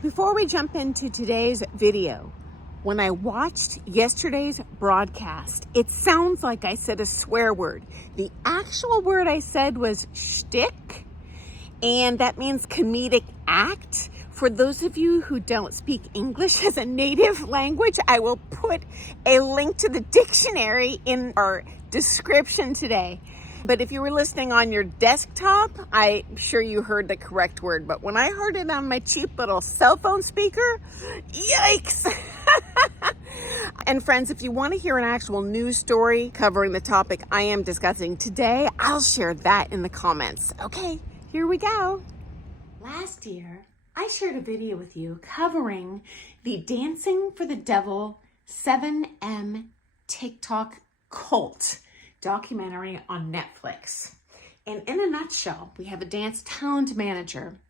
Before we jump into today's video, when I watched yesterday's broadcast, it sounds like I said a swear word. The actual word I said was SCHTICK, and that means comedic act. For those of you who don't speak English as a native language, I will put a link to the dictionary in our description today. But if you were listening on your desktop, I'm sure you heard the correct word. But when I heard it on my cheap little cell phone speaker, yikes! And friends, if you want to hear an actual news story covering the topic I am discussing today, I'll share that in the comments. Okay, here we go. Last year, I shared a video with you covering the Dancing for the Devil 7M TikTok cult documentary on Netflix. And in a nutshell, we have a dance talent manager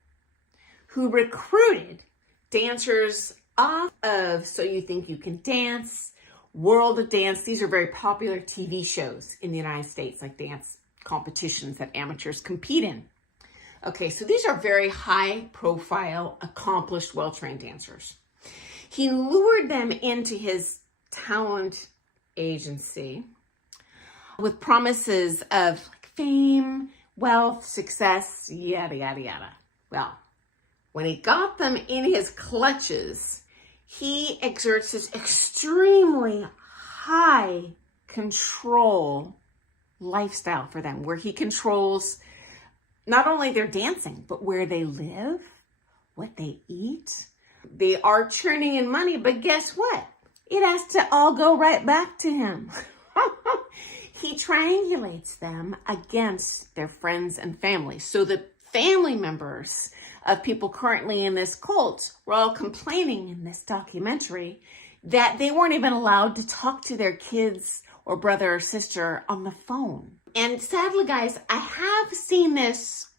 who recruited dancers off of So You Think You Can Dance, World of Dance. These are very popular TV shows in the United States, like dance competitions that amateurs compete in. Okay, so these are very high profile, accomplished, well-trained dancers. He lured them into his talent agency with promises of fame, wealth, success, yada, yada, yada. Well, when he got them in his clutches, he exerts this extremely high control lifestyle for them, where he controls not only their dancing, but where they live, what they eat. They are churning in money, but guess what? It has to all go right back to him. He triangulates them against their friends and family. So the family members of people currently in this cult were all complaining in this documentary that they weren't even allowed to talk to their kids or brother or sister on the phone. And sadly, guys, I have seen this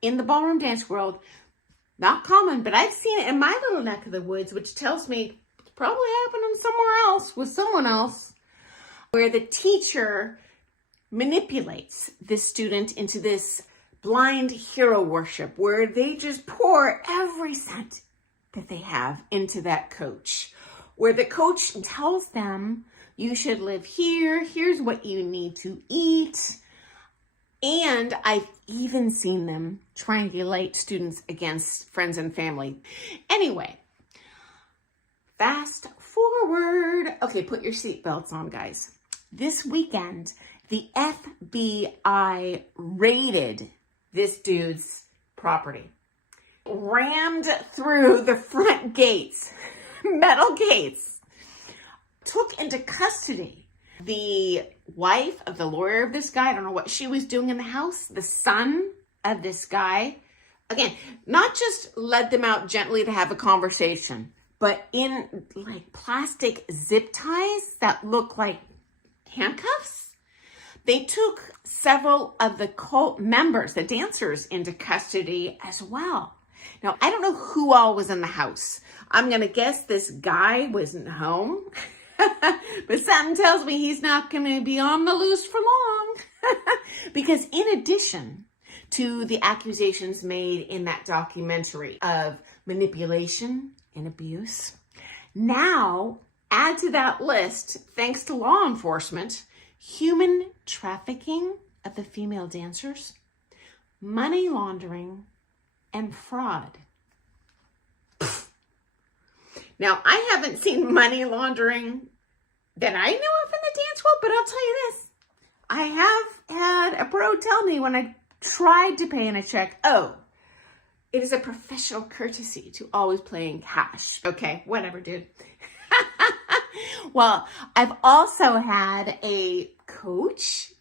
in the ballroom dance world. Not common, but I've seen it in my little neck of the woods, which tells me it's probably happening somewhere else with someone else, where the teacher manipulates the student into this blind hero worship, where they just pour every cent that they have into that coach, where the coach tells them, you should live here, here's what you need to eat. And I've even seen them triangulate students against friends and family. Anyway, fast forward. Okay, put your seatbelts on, guys. This weekend, the FBI raided this dude's property, rammed through the front gates, metal gates, took into custody the wife of the lawyer of this guy. I don't know what she was doing in the house. The son of this guy. Again, not just led them out gently to have a conversation, but in like plastic zip ties that look like handcuffs. They took several of the cult members, the dancers, into custody as well. Now, I don't know who all was in the house. I'm going to guess this guy wasn't home. But something tells me he's not going to be on the loose for long. Because in addition to the accusations made in that documentary of manipulation and abuse, now add to that list, thanks to law enforcement, human trafficking of the female dancers, money laundering, and fraud. Now, I haven't seen money laundering that I know of in the dance world, but I'll tell you this. I have had a pro tell me when I tried to pay in a check, oh, it is a professional courtesy to always pay in cash. Okay, whatever, dude. Well, I've also had a coach,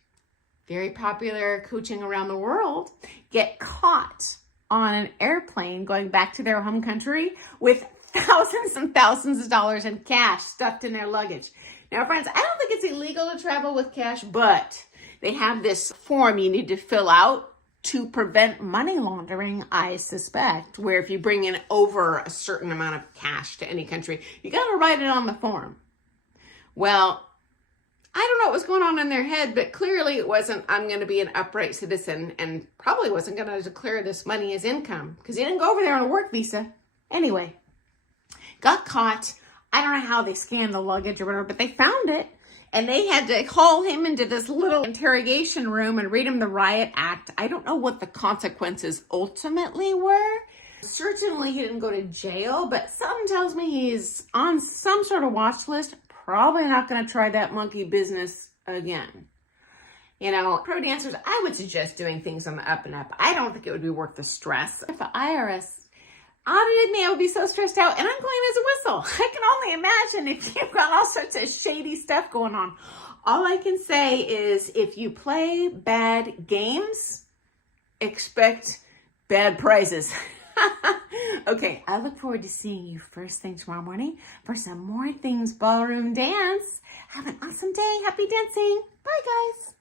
very popular coaching around the world, get caught on an airplane going back to their home country with thousands and thousands of dollars in cash stuffed in their luggage. Now, friends, I don't think it's illegal to travel with cash, but they have this form you need to fill out to prevent money laundering, I suspect, where if you bring in over a certain amount of cash to any country, you got to write it on the form. Well, I don't know what was going on in their head, but clearly it wasn't, I'm going to be an upright citizen, and probably wasn't going to declare this money as income because he didn't go over there on a work visa. Anyway, got caught. I don't know how they scanned the luggage or whatever, but they found it. And they had to haul him into this little interrogation room and read him the riot act. I don't know what the consequences ultimately were. Certainly he didn't go to jail, but something tells me he's on some sort of watch list. Probably not going to try that monkey business again. You know, pro dancers, I would suggest doing things on the up and up. I don't think it would be worth the stress. If the IRS audited me, I would be so stressed out, and I'm going as a whistle. I can only imagine if you've got all sorts of shady stuff going on. All I can say is if you play bad games, expect bad prizes. Okay, I look forward to seeing you first thing tomorrow morning for some more things ballroom dance. Have an awesome day. Happy dancing. Bye, guys.